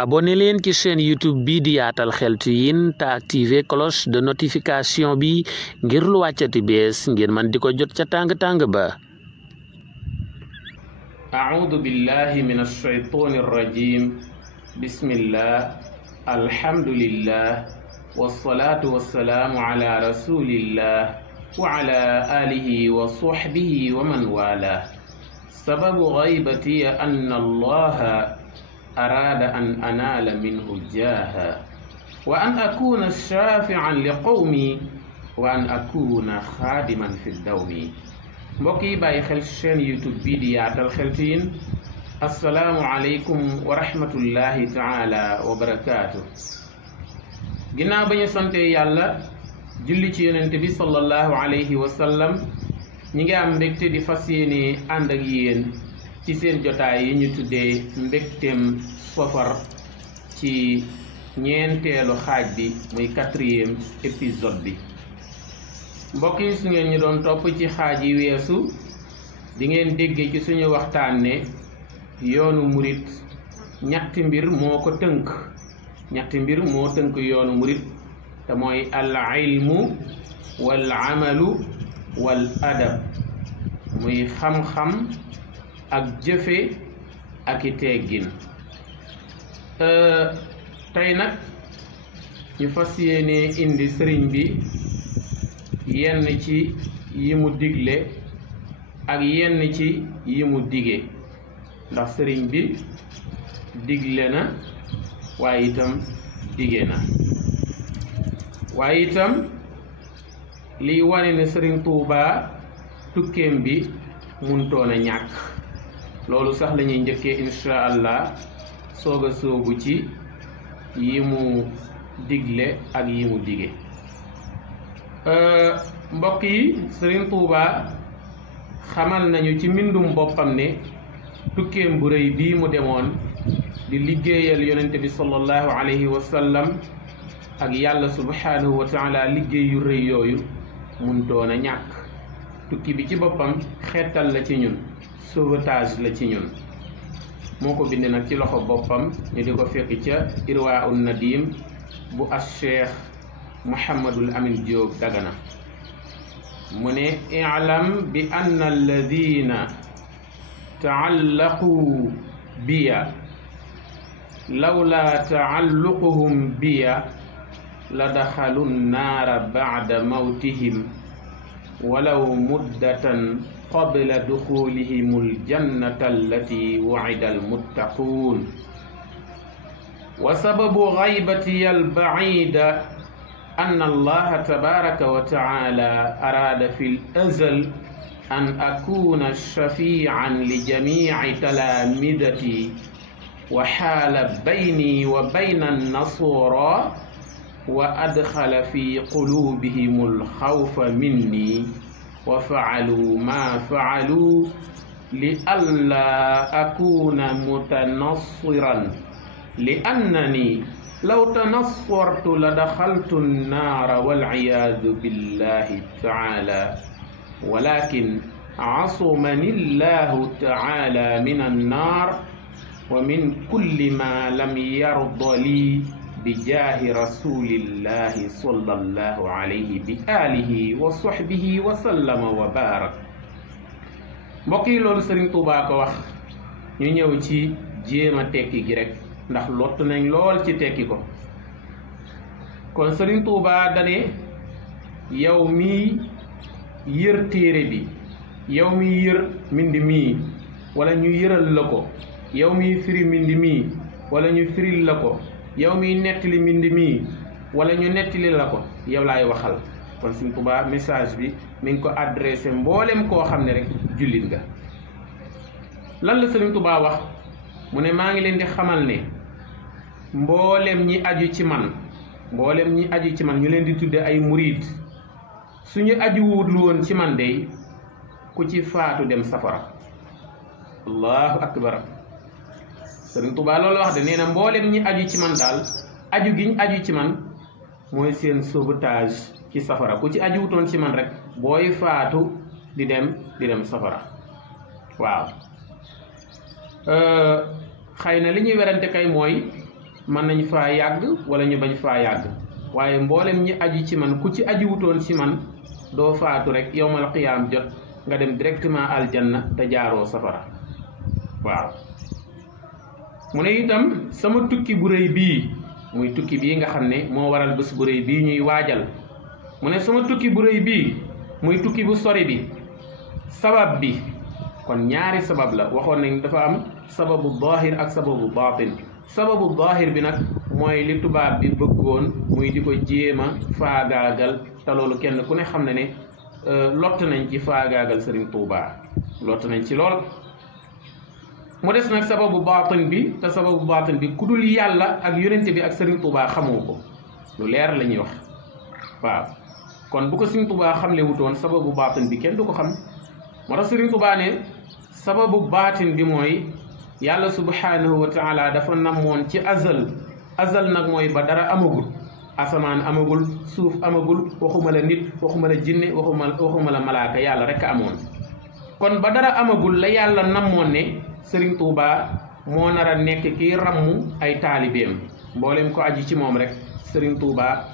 abonné leen ci chaîne YouTube bi di Yaatal Xeltu Yin te activer cloche de notification bi ngir lu wàccati bees ngeen man di ko jot ca tàng-tàng ba. أعوذ بالله من الشيطان الرجيم بسم الله الحمد لله والصلاة والسلام على رسول الله وعلى آله وصحبه ومن والاه. سبب غيبتي أن الله أراد أن أنال منه جاها وأن أكون شافعا لقومي وأن أكون خادما في الدوم. mbokk yi bàyyi xel chaîne YouTube bii di Yaatal Xeltu Yin assalaamu aleykum wa rahmatullahi taala wa barakaatu. ginnaaw ba ñu sante yàlla julli ci yonente bi sallallahu alayhi wa sallam ñi ngi am mbégte di fas yéene ànd ak yéen ci seen jotaay yi ñu tuddee mbégteem safar ci ñeenteelu xaaj bi muy 4e épisode bi. mbokk yi su ngeen ñu doon topp ci xaaj yi weesu di ngeen déggee ci suñu waxtaan ne yoonu murit ñetti mbir moo ko tënk yoonu murit te mooy al ilmu wal amalu wal adab muy xam-xam ak jëfe ak i teggin. tey nag ñu fas yéene indi sëriñ bi yenn ci yi mu digle ak yenn ci yi mu dige, ndax sëriñ bi digle na waaye itam dige na, waaye itam liy wane ne sëriñ Tuuba tukkeem bi muntoon a ñàkk. loolu sax la ñuy njëkkee insha allah soog a soobu ci yi mu digle ak yi mu dige. mbokk yi Sëriñ Tuuba xamal nañu ci mbindum boppam ne tukkeem bu rëy bii mu demoon di liggéeyal yonente bi sallallahu alayhi wa sallam ak yàlla subhanahu wa taala liggéey yu rëy yooyu muntoon a ñàkk. tukki bi ci boppam xeetal la ci ñun, sauvetage la ci ñun. moo ko bind nag ci loxo boppam ñu di ko fekk ca Irwaa'un Nadim bu Cheikh Muhammadul Amin Diop Dagana. mu ne i'lam bi anna alladina taallaqu biya lawla taalluquhum biya la daxalu nnaara bacda mawtihim walaw muddatan qabla duxulihim aljannata allati wacida almuttaquun. wa sababu gaybatiya albacida أن الله تبارك وتعالى أراد في الأزل أن أكون شفيعا لجميع تلامذتي وحال بيني وبين النصارى وأدخل في قلوبهم الخوف مني وفعلوا ما فعلوا لئلا أكون متنصرا لأنني لو تنصرت لدخلت النار والعياذ بالله تعالى ولكن عصمني الله تعالى من النار ومن كل ما لم يرض لي بجاه رسول الله صلى الله عليه بآله وصحبه وسلم وبارك. mbokk yi loolu Sëriñ Tuubaa ko wax ñu ñëw ci jéema tekki gi rek ndax lott nañ lool ci tekki ko. kon Sëriñ Tuuba dane yow mi yër téere bi, yow mi yër mbind mii wala ñu yëral la ko, yow mi firi mbind mii wala ñu firil la ko, yow mi nettali mbind mii wala ñu nettali la ko, yow laay waxal. kon Sëriñ Tuuba message bi mi ngi ko adressé mboolem koo xam ne rek jullit nga. lan la Sëriñ Tuuba wax? mu ne maa ngi leen di xamal ne mboolem ñi aju ci man ñu leen di tudde ay murid, suñu aju wutlu woon ci man dey ku ci faatu dem safara. allahu akbar. Sëriñ Tuubaa loolu wax de nee na mboolem ñi aju ci man daal aju giñ aju ci man mooy seen sauvetage ci safara. ku ci aju wutoon ci man rek booy faatu di dem safara. waaw xëy na li ñuy werante kay mooy mën nañ faa yàgg wala ñu bañ faa yàgg waaye mboolem ñi aju ci man ku ci aju wutoon ci man doo faatu rek yowmal qiyaam jot nga dem directement aljanna te jaaroo safara. waaw mu ne itam sama tukki bu rëy bii muy tukki bii nga xam ne moo waral bés bu rëy bii ñuy waajal mu ne sama tukki bu rëy bii muy tukki bu sori bi sabab bi kon ñaari sabab la waxoon nañ dafa am sababu zaahir ak sababu baatin. sababu zaahir bi nag mooy li tubaab bi bëggoon muy di ko jéem a faagaagal te loolu kenn ku ne xam ne ne lott nañ ci faagaagal Serigne Touba lott nañ ci lool. mu des nag sababu baatin bi te sababu baatin bi ku dul yàlla ak yonente bi ak Serigne Touba xamoo ko lu leer la ñuy wax. waaw kon bu ko Serigne Touba xamle wutoon sababu baatin bi kenn du ko xam moo tax Serigne Touba ne sababu baatin bi mooy yàlla subhanahu wa taala dafa namoon ci azal nag mooy ba dara amagul asamaan amagul suuf amagul waxuma la nit waxuma la jinne waxuma la malaaka yàlla rek amoon. kon ba dara amagul la yàlla namoon ne Serigne Touba moo nar a nekk kii rammu ay taalibeem mboolem ko aji ci moom rek Serigne Touba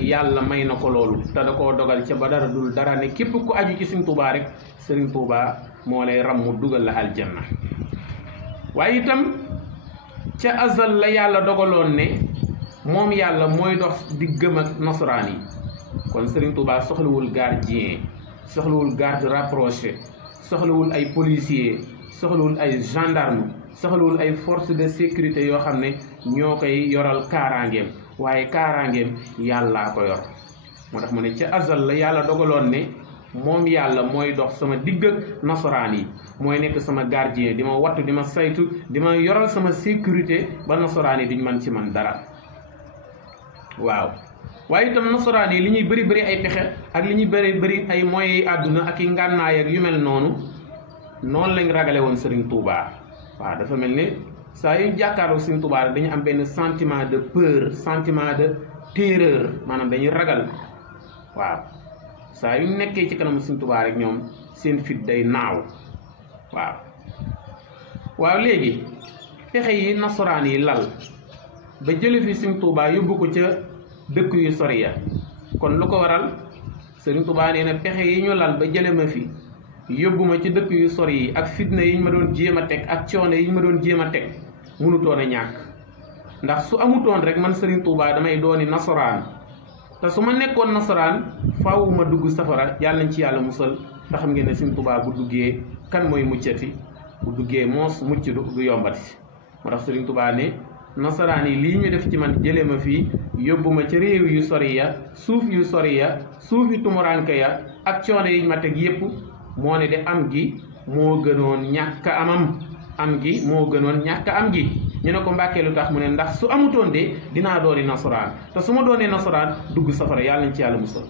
yàlla may na ko loolu te da koo dogal ca ba dara dul dara ne képp ku aju ci Serigne Touba rek Serigne Touba moo lay rammu dugal la aljanna. waaye itam ca azal la yàlla dogaloon ne moom yàlla mooy dox diggam ak nasaraan yi kon Serigne Touba soxlawul gardien soxlawul garde rapproché soxlawul ay policier soxlawul ay gendarme soxlawul ay force de sécurité yoo xam ne ñoo koy yoral kaaraangeem waaye kaaraangeem yàllaa ko yor. moo tax mu ne ca azal la yàlla dogaloon ne moom yàlla mooy dox sama digg ak nasaraan yi mooy nekk sama gardien di ma wattu di ma saytu di ma yoral sama sécurité ba nasaraan yi duñ man ci man dara. waaw waaye itam nasaraan yi li ñuy bëri ay pexe ak li ñuy bëri ay moyens àdduna ak i ngànnaay ak yu mel noonu lañ ragale woon Serigne Touba. waaw dafa mel ne saa yu jàkkaarloo Serigne Touba rek dañu am benn sentiment de peur sentiment de terreur maanaam dañuy ragal. waaw saa yu nekkee ci kanamu Serigne Touba rek ñoom seen fit day naaw. waaw léegi pexe yi nasaraan yi lal ba jële fi Serigne Touba yóbbu ko ca dëkk yu sori ya kon lu ko waral Serigne Touba nee na pexe yi ñu lal ba jële ma fi yóbbu ma ci dëkk yu sori yi ak fitna yi ñu ma doon jéem a teg ak coono yi ñu ma doon jéem a teg mënutoon a ñàkk ndax su amutoon rek man Serigne Touba damay dooni nasaraan te su ma nekkoon nasaraan faaw ma dugg safara yàlla nañ ci yàlla musal te xam ngeen ne Serigne Touba bu duggee kan mooy muccati bu duggee moos mucc du yombati. moo tax Serigne Touba ne nasaraan yi lii ñu def ci man jëlee ma fii yóbbu ma ca réew yu sori ya suuf yu sori ya suuf yu tumuranke ya ak coono yi ma teg yépp moo ne de am gi moo gënoon ñàkk am gi moo gënoon ñàkk am gi. ñu ne ko Mbàkke lu tax mu ne ndax su amutoon de dinaa dooni nasaraan te su ma doonee nasaraan dugg safara yàlla nañ ci yàlla musal.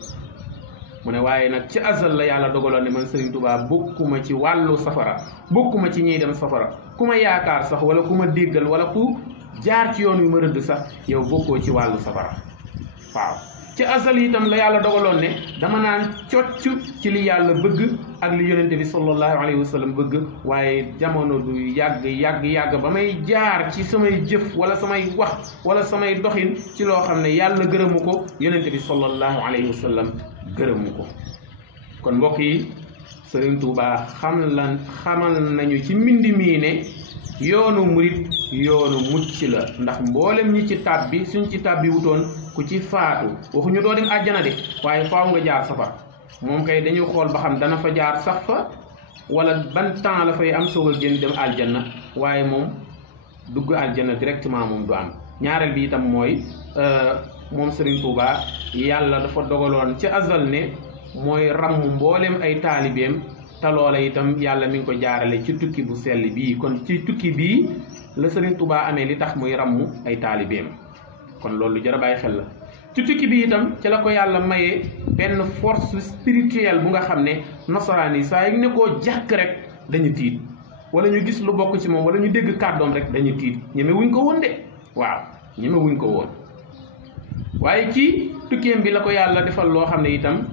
mu ne waaye nag ci azal la yàlla dogaloon ne man Serigne Touba bokkuma ci wàllu safara bokkuma ci ñiy dem safara ku ma yaakaar sax wala ku ma déggal wala ku jaar ci yoon wi ma rëdd sax yow bokkoo ci wàllu safara. waaw ci azal itam la yàlla dogaloon ne dama naan cocc ci li yàlla bëgg ak li yonente bi sallallahu alayhi wa sallam bëgg waaye jamono du yàgg ba may jaar ci samay jëf wala samay wax wala samay doxin ci loo xam ne yàlla gërëmu ko yonente bi sallallahu alayhi wa sallam gërëmu ko. kon mbokk yi Serigne Touba xamal nañu ci mbind mii ne yoonu murit yoonu mucc la ndax mboolem ñi ci tàbbi suñ ci tàbbi wutoon ku ci faatu waxuñu doo dem àjjana de waaye faaw nga jaar safar moom kay dañuy xool ba xam dana fa jaar sax fa wala ban temps la fay am soog a génn dem aljanna waaye moom dugg aljanna directement moom du am. ñaareel bi itam mooy moom Serigne Touba yàlla dafa dogaloon ci azal ne mooy ramm mboolem ay taalibeem te loola itam yàlla mi ngi ko jaarale ci tukki bu sell bii kon ci tukki bii la Serigne Touba amee li tax muy ramm ay taalibeem kon loolu jar a bàyyi xel la. ci tukki bi itam ci la ko yàlla mayee benn force spirituelle bu nga xam ne nasaraan yi saa yu ne koo jàkk rek dañu tiit wala ñu gis lu bokk ci moom wala ñu dégg kàddoom rek dañu tiit ñeme wuñ ko woon de waaw ñeme wuñ ko woon. waaye ci tukkeem bi la ko yàlla defal loo xam ne itam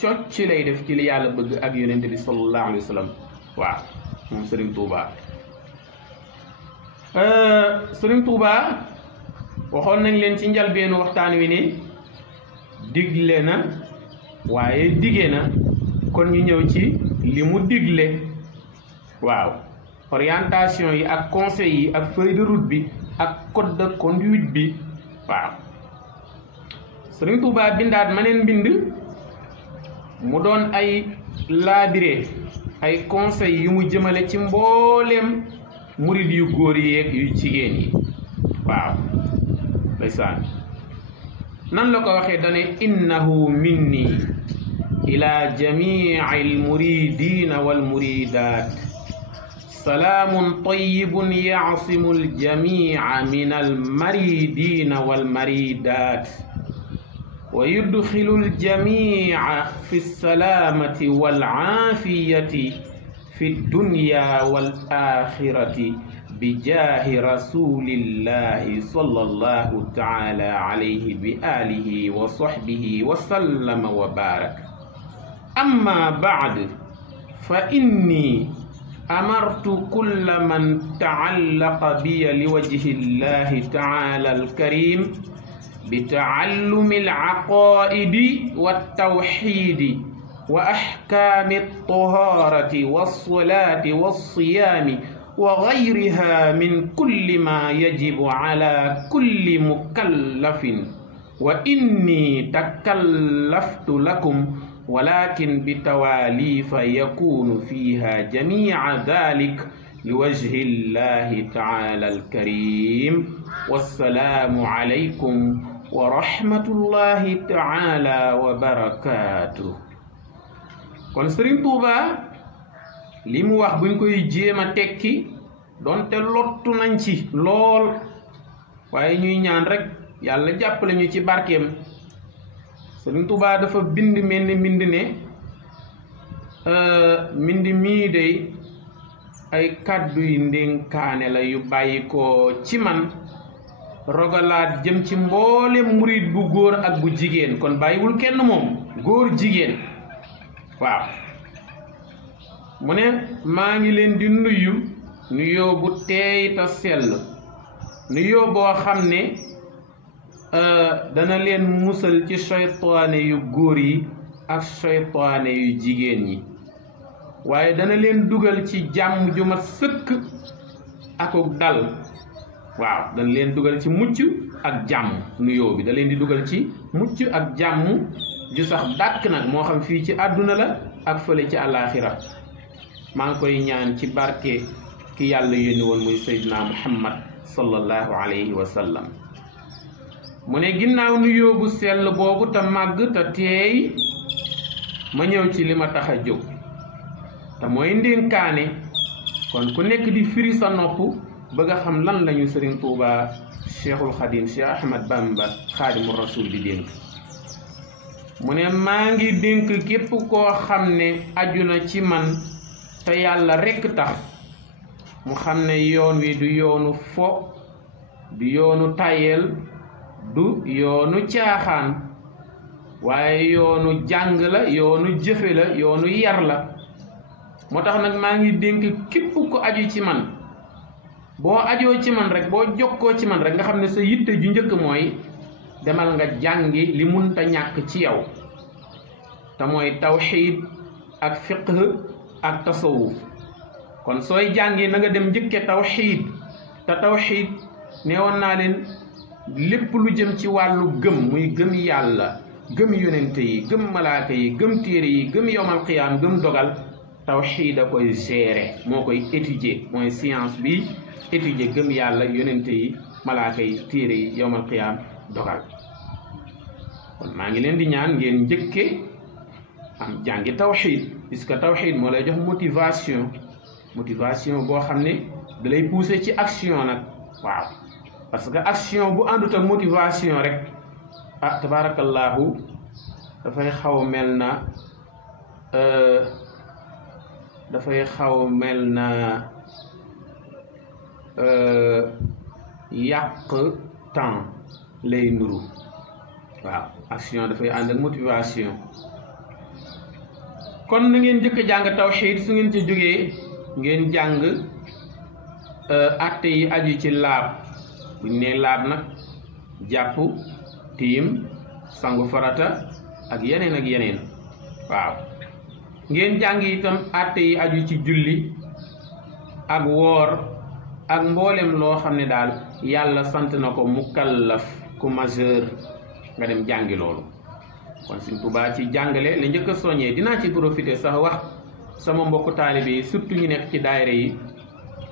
cocc ci lay def ci li yàlla bëgg ak yonente bi sallallahu alayhi wa sallam waaw moom Serigne Touba. Sëriñ Tuuba waxoon nañ leen ci njalbeenu waxtaan wi ne digle na waaye dige na kon ñu ñëw ci li mu digle waaw orientation yi ak conseil yi ak feuille de route bi ak code de conduite bi waaw Sëriñ Tuuba bindaat maneen mbind mu doon ay laabire ay conseil yu mu jëmale ci mbooleem murid yu góor yeeg yu jigéen yi waaw ndeysaan nan la ko waxee dane innahu minni ila jamii almuridina walmuridat salaamun tayyibun yaasimu aljamia min almaridina walmaridat wa yudxilu aljamia fi lsalaamati walcaafiyati fi dunya walaxirati bijaahi rasulillahi sallallahu taala alayhi bi alihi wa sahbihi wa sallama wa barak amma baad fa inni amartu kulla man taallaqa biya liwajhi llahi taala alkarim بتعلم العقائد والتوحيد وأحكام الطهارة والصلاة والصيام وغيرها من كل ما يجب على كل مكلف وإني تكلفت لكم ولكن بتواليف يكون فيها جميع ذلك لوجه الله تعالى الكريم والسلام عليكم ورحمة الله تعالى وبركاته kon Sëriñ Tuuba li mu wax buñ koy jéem a tekki donte lottu nañ ci lool waaye ñuy ñaan rek yàlla jàppale ñu ci barkeem Sëriñ Tuuba dafa bind mel ni mbind ne mbind mii day ay kàddu yi ndénkaane la yu bàyyi ko ci man rogalaat jëm ci mboole murid bu góor ak bu jigéen kon bàyyiwul kenn moom góor jigéen waaw mu ne maa ngi leen di nuyu nuyoo bu teey ta sell nuyoo boo xam ne dana leen musal ci seytaane yu góor yi ak seytaane yu jigéen ñi waaye dana leen dugal ci jàmm ju mat sëkk akuk dal waaw dana leen dugal ci mucc ak jàmm nuyoo bi da leen di dugal ci mucc ak jàmm ju sax dàkk nag moo xam fii ci àdduna la ak fële ci àllaaxira maa ngi koy ñaan ci barke ki yàlla yónni woon muy Seydina Muhammad sallallahu alayhi wa sallam mu ne ginnaaw nuyoo bu sell boobu te màgg te teey ma ñëw ci li ma tax a jóg te mooy ndénkaane kon ku nekk di firi sa nopp bëgg a xam lan lañu Sëriñ Tuuba Cheikhul Xadim Cheikh Ahmad Bamba Xaadimu Rasul di dénk mu ne maa ngi dénk képp koo xam ne aju na ci man te yàlla rekk tax mu xam ne yoon wi du yoonu fo du yoonu tayel du yoonu caaxaan waaye yoonu jàng la yoonu jëfe la yoonu yar la moo tax nag maa ngi dénk képp ko aju ci man boo ajoo ci man rek boo jokkoo ci man rek nga xam ne sa yitte ju njëkk mooy demal nga jàngi li munta ñàkk ci yow te mooy tawxiid ak fiqh ak tasawuf kon sooy jàngi na nga dem njëkke tawxiid te tawxiid neewoon naa leen lépp lu jëm ci wàllu gëm muy gëm yàlla gëm yonente yi gëm malaaka yi gëm téere yi gëm yowmal qiyaam gëm dogal tawxiid a koy gérer moo koy étudier mooy science bi étudier gëm yàlla yonente yi malaaka yi téere yi yowmal qiyaam dogal kon maa ngi leen di ñaan ngeen njëkke am jàngi tawxiid puisque tawxiid moo lay jox motivation boo xam ne da lay pousser ci action nag waaw parce que action bu àndut ak motivation rek ah tabaarakallaahu dafay xaw mel na yàq temps lay nuru waaw action dafay ànd ak motivation kon na ngeen jëkk jàng tawxiid su ngeen ci jógee ngeen jàng atte yi aju ci laab buñ ne laab nag jàpp tiim sangu farata ak yeneen waaw ngeen jàng itam atte yi aju ci julli ak woor ak mboolem loo xam ne daal yàlla sant na ko mukallaf ku majeur nga dem jàngi loolu kon Sëriñ Tuubaa ci jàngale la njëkk a soññee dinaa ci profité sax wax sama mbokku taalibe yi surtout ñu nekk ci daayira yi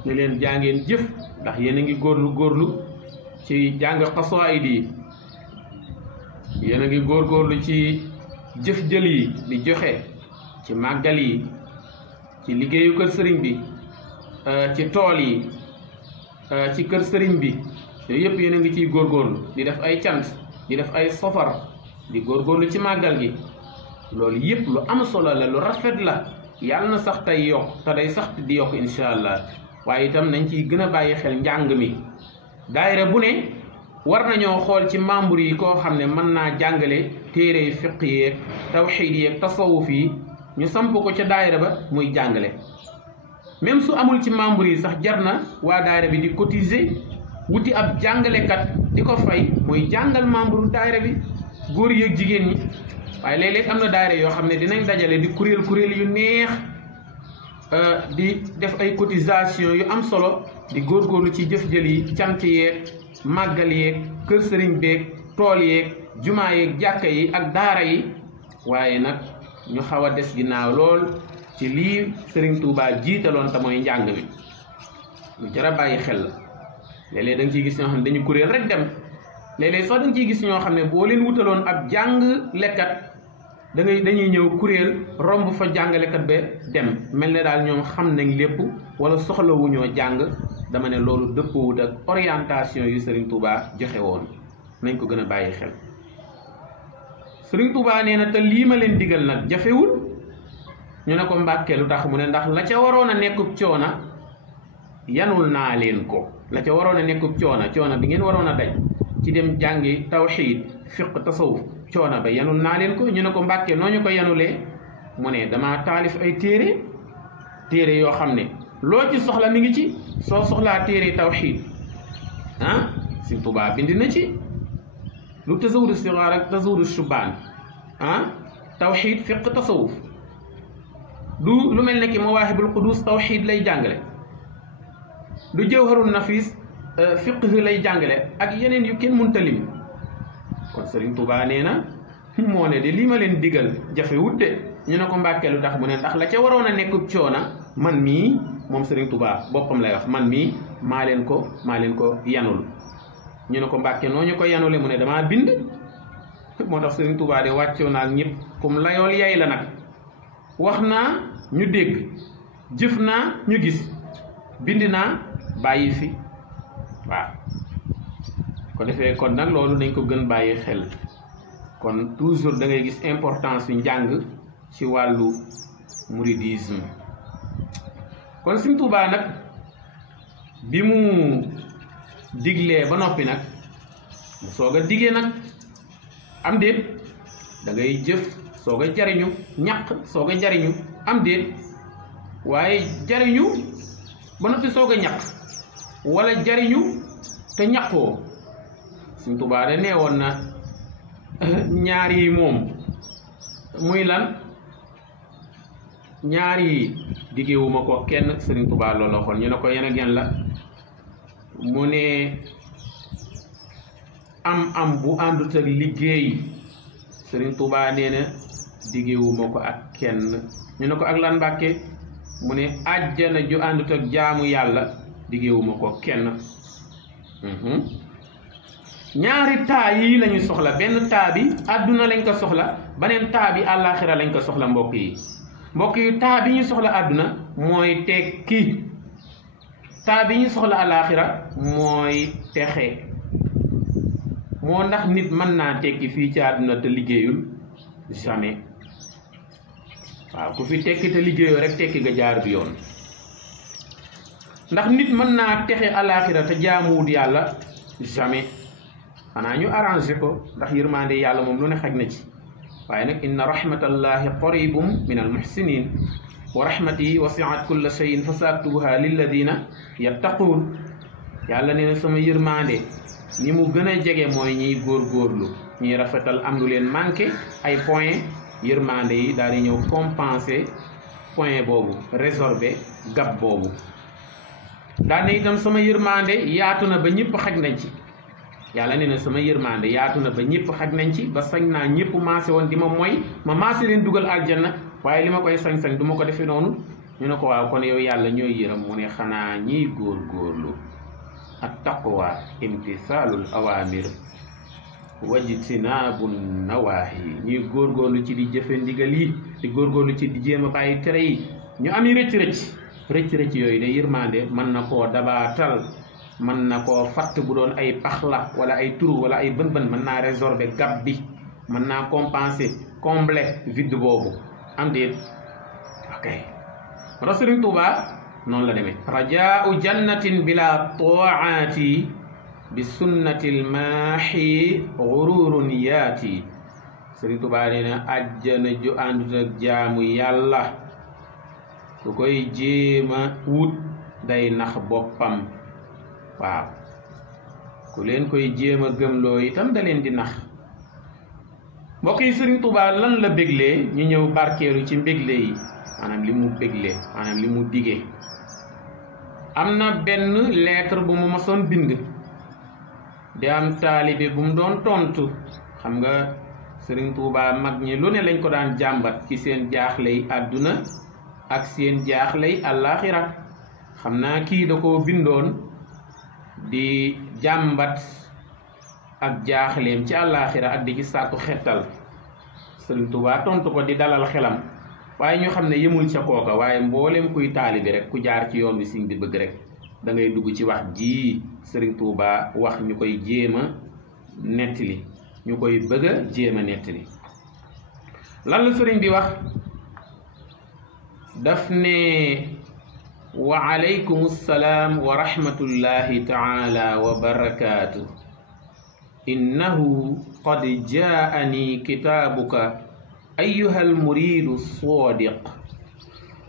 ñu leen jàngeen jëf ndax yéen a ngi góorlu ci jàng xasaayid yi yéen a ngi góorgóorlu ci jëf jël yi di joxe ci màggal yi ci liggéeyu kër sëriñ bi ci tool yi ci kër sëriñ bi yooyu yëpp yéen a ngi ciy góorgóorlu di def ay cant di def ay safar di góorgóorlu ci màggal gi loolu yëpp lu am solo la lu rafet la yàlla na sax tey yokk te day sax di yokk incha allah waaye itam nañ ciy gën a bàyyi xel njàng mi daayira bu ne war nañoo xool ci membre yi koo xam ne mën naa jàngale téere fiq yeeg tawxiid yeeg tasawuf yi ñu samp ko ca daayira ba muy jàngale même su amul ci membre yi sax jar na waa daayira bi di cotiser wuti ab jàngalekat di ko fay muy jàngal membre daayira bi góor yeeg jigéen ñi waaye léeg-léeg am na daayira yoo xam ne dinañ dajale di kuréel yu neex di def ay cotisation yu am solo di góorgóorlu ci jëf jël yi cant yeeg màggal yeeg kër sëriñ beeg tool yeeg jumaa yeeg jàkka yi ak daara yi waaye nag ñu xaw a des ginnaaw lool ci lii Sëriñ Tuubaa jiitaloon te mooy njàng mi lu jar a bàyyi xel la léeg-léeg da nga ciy gis ñoo xam ne dañu kuréel rek dem léeg-léeg sax da nga ciy gis ñoo xam ne boo leen wutaloon ab jàng lekkat dañuy ñëw kuréel romb fa jàngalekat ba dem mel ne daal ñoom xam nañ lépp wala soxlawuñoo jàng dama ne loolu dëppoowut ak orientation yu Sëriñ Tuubaa joxe woon nañ ko gën a bàyyi xel Sëriñ Tuubaa nee na te lii ma leen digal nag jafewul ñu ne ko Mbàkke lu tax mu ne ndax la ca waroon a nekkub coona yanul naa leen ko la ca waroon a nekkub coona bi ngeen waroon a daj ci dem jàngi tawxiid fiq tasawuf coona ba yanul naa leen ko ñu ne ko Mbàkke noo ñu ko yanulee mu ne dama taalif ay téere yoo xam ne loo ci soxla mi ngi ci soo soxlaa téere tawxiid Sëriñ Tuubaa bind na ci lu tasawudu sigaar ak tasawudu shubaan tawxiid fiq tasawuf du lu mel ne ki mawaahibul qudus tawxiid lay jàngale du jawharun nafis fiqh lay jàngale ak yeneen yu kenn mënta lim kon Sëriñ Tuubaa nee na moo ne de lii ma leen digal jafewut de ñu ne ko Mbàkke lu tax mu ne ndax la ca waroon a nekkub coona man mii moom Sëriñ Tuubaa boppam lay wax man mii maa leen ko yanul ñu ne ko Mbàkke noo ñu ko yanule mu ne damaa bind moo tax Sëriñ Tuubaa de wàccoo naa ak ñëpp comme layool yay la nag wax naa ñu dégg jëf naa ñu gis bind naa bàyyi fi waaw ko defee kon nag loolu nañ ko gën bàyyi xel kon toujours da ngay gis importance yu njàng ci wàllu mouridisme kon Sëriñ Tuubaa nag bi mu diglee ba noppi nag mu soog a digee nag am déet da ngay jëf soog a jariñu ñaq soog a jariñu am déet waaye jariñu ba noppi soog a ñaq wala jariñu te ñaqoo Sëriñ Tuubaa de nee woon na ñaar yi moom muy lan ñaar yi diggéewuma ko kenn Sëriñ Tuubaa loolu xool ñu ne ko yenn gen la mu ne am bu àndut ak liggéey Sëriñ Tuubaa nee na diggéewuma ko ak kenn ñu ne ko ak lan Mbàkke mu ne àjjana ju àndut ak jaamu yàlla diggéewuma ko kenn ñaari taa yi lañuy soxla benn taa bi àdduna lañ ko soxla beneen taa bi àllaaxira lañ ko soxla mbokk yi taa bi ñu soxla àdduna mooy tekki taa bi ñu soxla àllaaxira mooy texe moo ndax nit mën naa tekki fii ci àdduna te liggéeyul jamais waaw ku fi tekki te liggéeyoo rek tekki nga jaar bi yoon ndax nit mën naa texe àllaaxira te jaamuwut yàlla jamais xanaa ñu arrangé ko ndax yërmande yàlla moom lu ne xaj na ci waaye nag inna rahmatallahi qaribum min al muhsinin wa rahmati wasi'at kulla shay'in fa saktubuha lilladina yattaquun yàlla nee na sama yërmande ni mu gën a jege mooy ñiy góorgóorlu ñiy rafetal am lu leen manqué ay point yërmande yi daal di ñëw compenser point boobu résorber gab boobu daal ne itam sama yërmande yaatu na ba ñëpp xaj nañ ci yàlla nee na sama yërmande yaatu na ba ñëpp xaj nañ ci ba sañ naa ñëpp maase woon di ma mooy ma maase leen dugal aljanna waaye li ma koy sañ-sañ du ma ko defee noonu ñu ne ko waaw kon yow yàlla ñooy yërëm mu ne xanaa ñiy góorgóorlu at taqwa imtisaalul awamir wajtinaabu nawaahi ñuy góorgóorlu ci di jëfe ndigal yi di góorgóorlu ci di jéem a bàyyi tere yi ñu am yi rëcc yooyu de yërmande mën na koo dabaatal mën na koo fatt bu doon ay pax la wala ay turu wala ay bën mën naa résorber gab bi mën naa compenser combler vide boobu am déet ok Sëriñ Tuubaa noonu la demee rajaau jannatin bila taati bi sunnatil maahi gururun yaati Sëriñ Tuubaa nee na àjjana ju àndut ak jaamu yàlla ku koy jéema wut day nax boppam waaw ku leen koy jéema gëmloo itam da leen di nax mbokk yi Sëriñ Tuubaa lan la béglee ñu ñëw barkeelu ci mbégle yi maanaam li mu béglee maanaam li mu digee am na benn lettre bu mu mosoon bind di am taalibe bu mu doon tontu xam nga Sëriñ Tuubaa mag ñi lu ne lañ ko daan jàmbat ci seen jaaxley àdduna ak seen jaaxley àllaaxira xam naa kii da koo bindoon di jàmbat ak jaaxleem ci àllaaxira ak di ci sàkku xettal Sëriñ Tuubaa tontu ko di dalal xelam waaye ñu xam ne yëmul ca kooka waaye mboolem kuy taalibe rek ku jaar ci yoon wi siñ bi bëgg rek da ngay dugg ci wax ji Sëriñ Tuubaa wax ñu koy jéem a nettali ñu koy bëgg a jéem a nettali lan la sëriñ bi wax daf ne wa alaykum salaam wa rahmatullahi taala wa barakaatu innahu qad jaani kitaabuka أيها المريد الصادق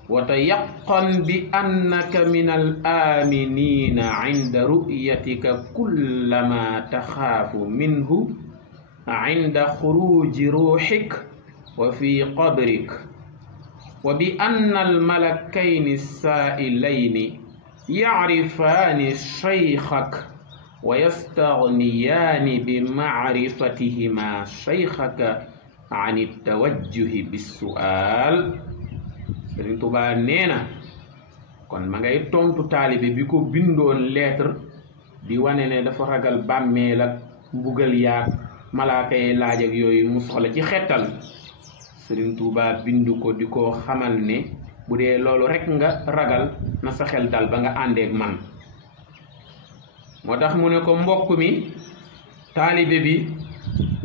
وتيقن بأنك من الآمنين عند رؤيتك كل ما تخاف منه عند خروج روحك وفي قبرك وبأن الملكين السائلين يعرفان شيخك ويستغنيان بمعرفتهما شيخك عن التوجه بالسؤال Sëriñ Tuubaa nee na kon ma ngay tontu taalibe bi ko bindoon lettre di wane ne dafa ragal bàmmeel ak mbugal yaag malaaka yi laaj ak yooyu mu soxla ci xettal Sëriñ Tuubaa bindu ko di ko xamal ne bu dee loolu rek nga ragal na sa xel dal ba nga àndeek man moo tax mu ne ko mbokk mi taalibe bi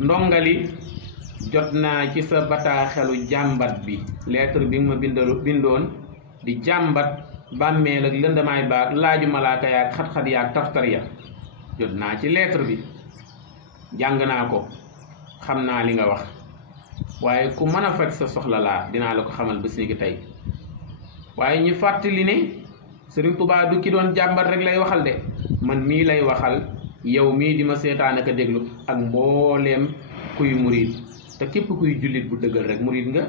ndongali jot naa ci sa bataaxelu jàmbat bi lettre bi nga ma bindoon di jàmbat bàmmeel ak lëndamaay baag laaju malaaka yaag xat-xat yaag tartar ya jot naa ci lettre bi jàng naa ko xam naa li nga wax waaye ku mën a faj sa soxla laa dinaa la ko xamal bés ni ki tey waaye ñu fàttali ne Sëriñ Tuubaa du ki doon jàmbat rek lay waxal de man mii lay waxal yow mii di ma seetaan ak a déglu ak mbooleem kuy murid te képp kuy jullit bu dëggal rek murid nga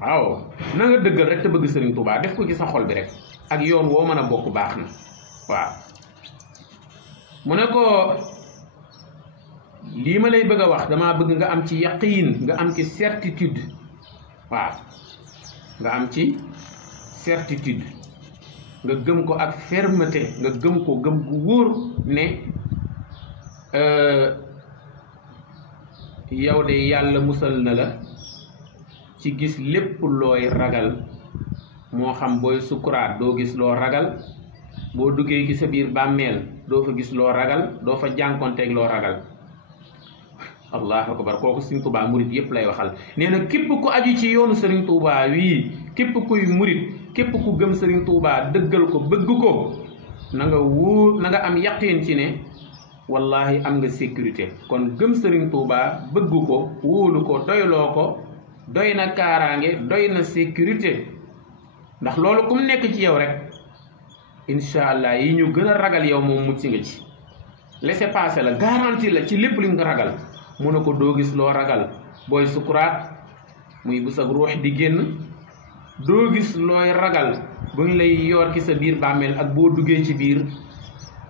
waaw na nga dëggal rek te bëgg Sëriñ Tuubaa def ko ci sa xol bi rek ak yoon woo mën a bokk baax na waaw mu ne ko lii ma lay bëgg a wax damaa bëgg nga am ci yaqiin nga am ci certitude waaw nga am ci certitude nga gëm ko ak fermeté nga gëm ko gëm gu wóor ne yow de yàlla musal na la ci gis lépp looy ragal moo xam booy sukuraat doo gis loo ragal boo duggee ci sa biir bàmmeel doo fa gis loo ragal doo fa jànkonteeg loo ragal allahu akbar kooku Sëriñ Tuubaa murit yépp lay waxal nee na képp ku aju ci yoonu Sëriñ Tuubaa wii képp kuy murit képp ku gëm Sëriñ Tuubaa dëggal ko bëgg ko na nga wóor na nga am yaqin ci ne wallahi am nga sécurité kon gëm Sëriñ Tuubaa bëgg ko wóolu ko doyloo ko doy na kaaraange doy na sécurité ndax loolu kum nekk ci yow rek incha allah yi ñu gën a ragal yow moom mucc nga ci. laisser passer la garantie la ci lépp li nga ragal mu ne ko doo gis loo ragal booy sukuraat muy bu sa ruux di génn, doo gis looy ragal buñ lay yor ci sa biir bàmmeel ak boo duggee ci biir.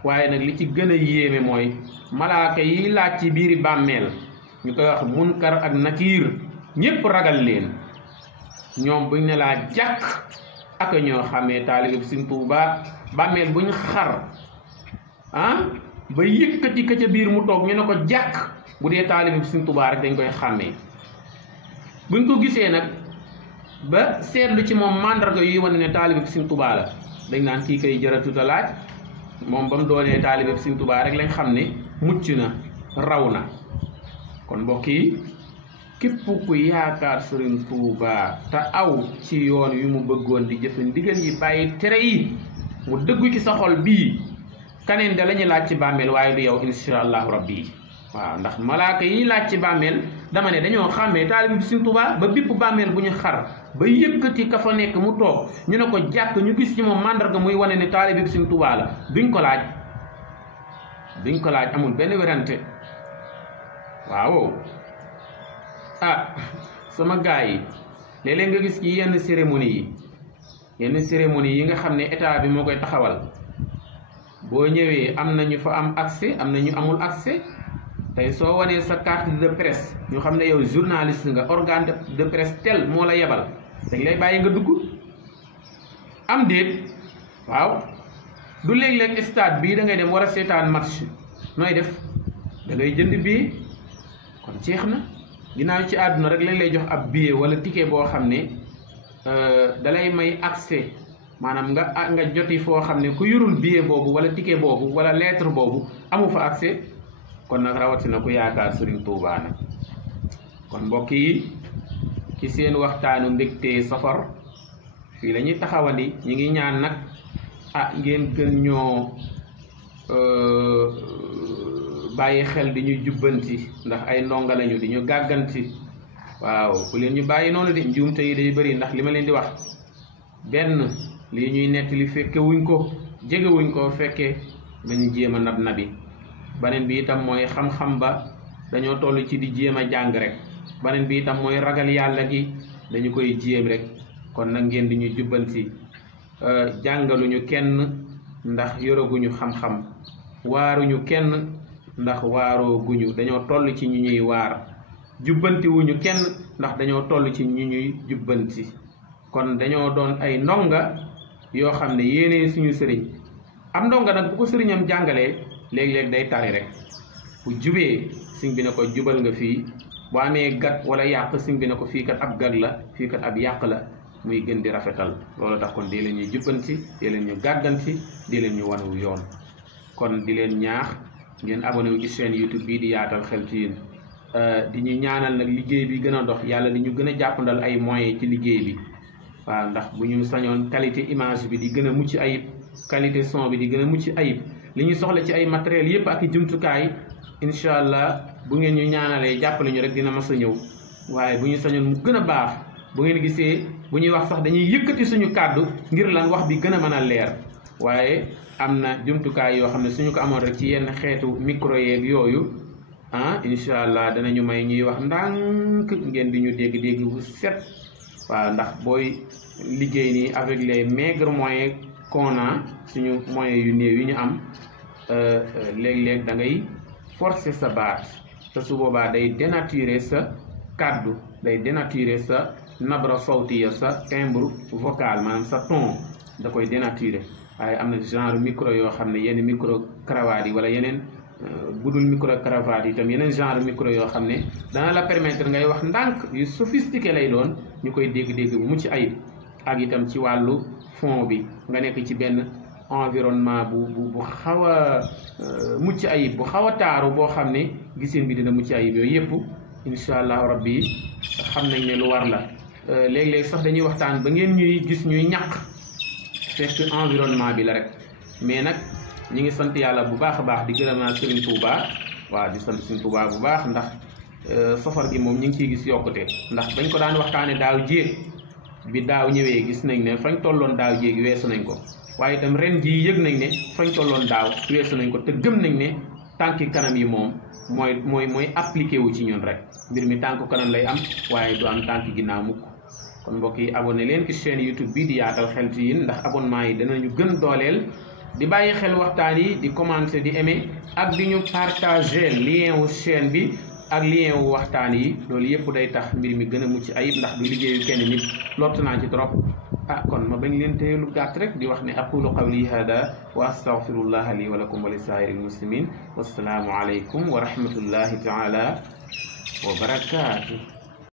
waaye nag li ci gën a yéeme mooy malaaka yi laaj ci biiri bàmmeel ñu koy wax munkar ak nakiir ñépp ragal leen. ñoom buñ ne laa jàkk ak ñoo xamee taalibe Sëriñ Tuubaa bàmmeel buñ xar ba yëkkati ka ca biir mu toog ñu ne ko jàkk bu dee taalibe Sëriñ Tuubaa rek dañ koy xàmmee. buñ ko gisee nag ba seetlu ci moom màndarga yuy wane ne taalibe Sëriñ Tuubaa la dañ naan kii koy jëratuta laaj moom ba mu doonee taalibe Sëriñ Tuubaa rek lañ xam ne mucc na raw na. kon mbokk yi képp ku yaakaar Sëriñ Tuubaa te aw ci yoon yu mu bëggoon di jëfe ndigal yi bàyyi tere yi mu dëggu ci sa xol bii kaneen da la ñu laaj ci bàmmeel waaye du yow insha allahu rabbi. waaw ndax malaaka yi laaj ci bàmmeel dama ne dañoo xàmmee taalibe Sëriñ Tuubaa ba bépp bàmmeel bu ñu xar ba yëkkati ka fa nekk mu toog ñu ne ko jàkk ñu gis ci moom màndarga muy wane ne taalibe Sëriñ Tuubaa la duñ ko laaj amul benn werante. waaw sama gaay yi léeg-léeg nga gis ci yenn cérémonie yi nga xam ne état bi moo koy taxawal boo ñëwee am na ñu fa am accès am na ñu amul accès. tey soo wanee sa carte de presse ñu xam ne yow journaliste nga, organe de presse tel moo la yebal dañ lay bàyyi nga dugg am déet. waaw du léeg-léeg stade bii da ngay dem war a seetaan match nooy def da ngay jënd billet. kon jeex na ginnaaw ci àdduna rek lañ lay jox ab billet wala ticket boo xam ne da lay may accès maanaam nga joti foo xam ne ku yorul billet boobu wala ticket boobu wala lettre boobu amu fa accès. kon nag rawatina ku yaakaar Sëriñ Tuubaa nag. kon mbokk yi ci seen waxtaanu mbégte safar fii la ñuy taxawandi ñi ngi ñaan nag ngeen gën ñoo bàyyi xel di ñu jubbanti ndax ay ndonga lañu di ñu gàgganti. waaw bu leen ñu bàyyi noonu de njuumte yi day bëri ndax li ma leen di wax benn lii ñuy nettali fekke wuñ ko jege wuñ ko fekke dañu jéem a nab nabi. beneen bi itam mooy xam-xam ba dañoo toll ci di jéem a jàng rek. beneen bi itam mooy ragal yàlla gi dañu koy jéem rek. kon nag ngeen di ñu jubbanti jàngaluñu kenn ndax yoraguñu xam-xam waaruñu kenn ndax waaroo guñu dañoo toll ci ñu ñuy waar jubbanti wuñu kenn ndax dañoo toll ci ñu ñuy jubbanti. kon dañoo doon ay ndonga yoo xam ne yéenee suñu sëriñ. am ndonga nag bu ko sëriñam jàngalee léeg-léeg day tari rek bu jubee sëñ bi ne ko jubal nga fii boo amee gag wala yàq sëñ bi ne ko fii kat ab gag la fii kat ab yàq la muy gën di rafetal. loolu tax kon di leen ñu jubbanti di leen ñu gàgganti di leen ñu wanu yoon. kon di leen ñaax ngeen abonné wu ci chaîne YouTube bii di Yaatal Xeltu Yin di ñu ñaanal nag liggéey bi gën a dox yàlla di ñu gën a jàppandal ay moyens ci liggéey bi. waaw ndax bu ñu sañoon qualité image bi di gën a mucc ayib qualité son bi di gën a mucc ayib li ñu soxla ci ay matériel yëpp ak i jumtukaay incha allah bu ngeen ñu ñaanalee jàppale ñu rek dina mas a ñëw. waaye bu ñu sañoon mu gën a baax bu ngeen gisee bu ñuy wax sax dañuy yëkkati suñu kàddu ngir lan wax bi gën a mën a leer. waaye am na jumtukaay yoo xam ne suñu ko amoon rek ci yenn xeetu micro yeeg yooyu incha allah danañu may ñuy wax ndànk ngeen di ñu dégg-dégg bu set. waaw ndax booy liggéey nii avec les maigres moyens qu'on a suñu moyens yu néew yu ñu am léeg-léeg da ngay forcer sa baat te su boobaa day dénaturer sa kàddu day dénaturer sa nabra sawtiya sa timbre vocal maanaam sa ton da koy dénaturer. waaye am na genre micro yoo xam ne yenn micro cravate yi wala yeneen budul micro cravate yi itam yeneen genre micro yoo xam ne dana la permettre ngay wax ndànk yu sophistiqué lay doon ñu koy dégg-dégg bu mucc ayib. ak itam ci wàllu fond bi nga nekk ci benn environnement bu xaw a mucc ayib bu xaw a taaru boo xam ne gisin bi dina mucc ayib yooyu yëpp incha allahu rabbi xam nañ ne lu war la. léeg-léeg sax dañuy waxtaan ba ngeen ñuy gis ñuy ñàq fekk environnement bi la rek mais nag ñi ngi sant yàlla bu baax a baax di gërëm naa Serigne Touba. waaw di sant Serigne Touba bu baax ndax safar gi moom ñu ngi ciy gis yokkute ndax dañ ko daan waxtaane daaw jéeg bi daaw ñëwee gis nañ ne fañ tolloon daaw jéegi weesu nañ ko waaye itam ren jii yëg nañ ne fañ tolloon daaw weesu nañ ko te gëm nañ ne tànki kanam yi moom mooy appliqué wu ci ñun rek mbir mi tànku kanam lay am waaye du am tànki ginnaaw mukk kon mbokk yi abonné leen ci chaîne YouTube bi di Yaatal Xeltu Yin ndax abonnement yi danañu gën dooleel di bàyyi xel waxtaan yi di commenter di aimer ak di ñu partager lien wu chaîne bi ak lien wu waxtaan yi loolu yëpp day tax mbir mi gën a mucc ayib ndax du liggéeyu kenn nit lott naa ci trop kon ma bañ leen téye lu gàtt rek di wax ne aqulu qawli hada wa astaghfirullaha li wa lakum wa li saa'iril muslimin wassalaamu alaykum wa rahmatullahi taala wa barakaatuh